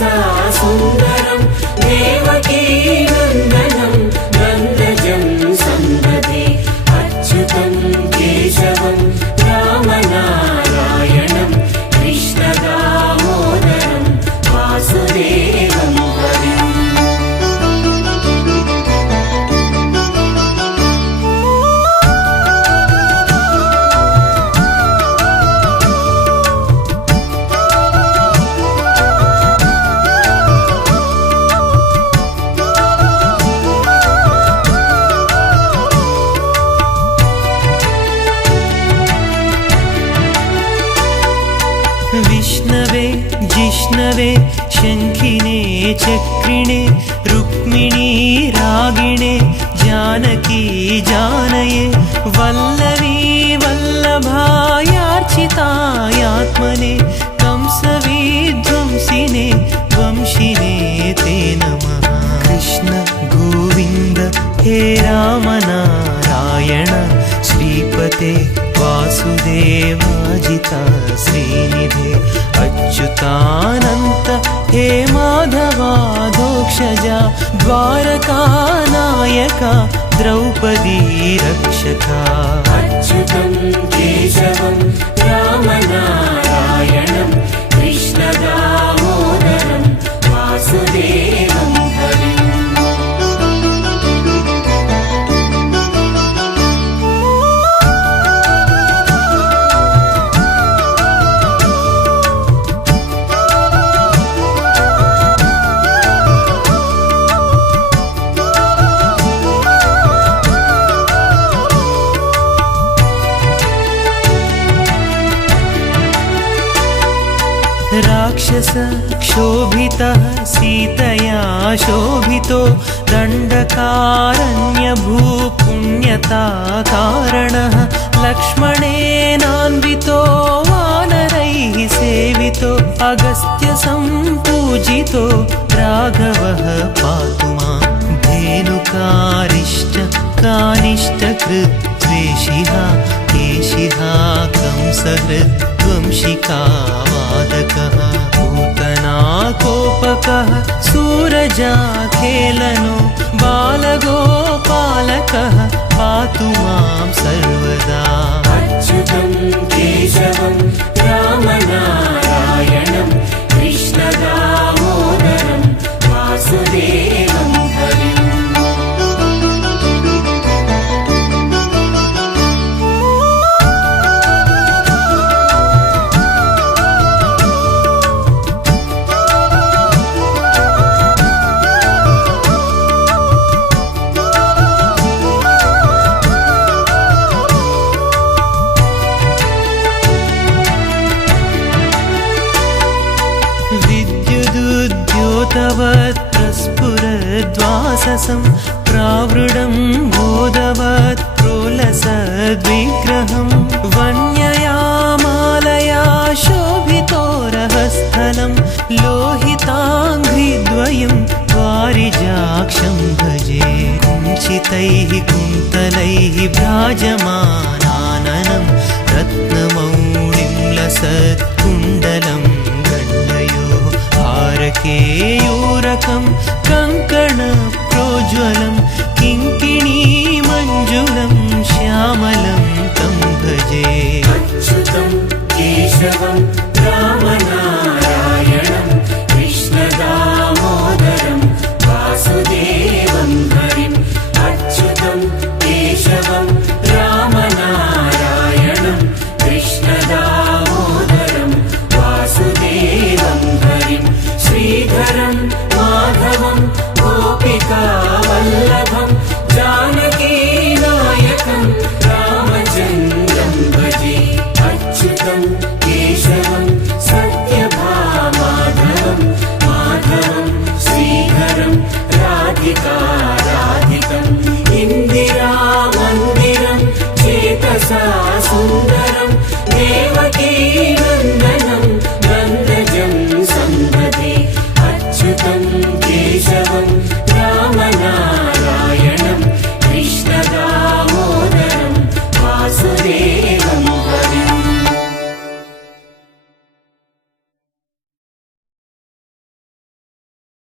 मनसा सुन्दरं देवकी नन्दनं नन्दजं संददे अच्युतं केशवं रामनारायणं कृष्णदामोदरं वासुदेवं हरिम्। विष्णवे जिष्णवे शङ्खिने चक्रिणे रुक्मिणी रागिणे जानकी जानये वल्लवी वल्लभायार्चितायात्मने कंसविध्वंसिने वंशिने ते नमः। कृष्ण गोविन्द हे रामनारायण श्रीपते वासुदेवाजिता श्रीनिधे अच्युतानन्त हे माधवाधोक्षजा द्वारकानायका द्रौपदी रक्षका। अच्युतं केशवं रामनारायणं कृष्णदामोदरं वासुदेवं हरिम्। राक्षस क्षोभितः सीतया शोभितो दण्डकारण्यभूपुण्यता कारणः लक्ष्मणेनान्वितो वानरैः सेवितो अगस्त्य सम्पूजितो राघवः पातु मां। धेनुकारिष्ट कानिष्टकृद्वेषिः केशिः कंसहृद्वंशिका वादकः पूतनाकोपकः सूरजाखेलनो बालगोपालकः पातु मां सर्वदा। अच्युतं केशवं रामनारायणं कृष्णदामोदरं वासुदेवं हरिम्। विद्युदुद्योतवत् प्रस्फुरद्वाससं प्रावृडं बोधवत् प्रोलसद्विग्रहं वन्यया मालया शोभितोरहस्थलं लोहिताङ्घ्रिद्वयं वारिजाक्षं भजे। कुञ्चितैः कुन्तलैः भ्राजमानाननं रत्नमौळिं लसत्कुण्डलं गण्डयो हारकेयूरकं कङ्कणप्रोज्वलं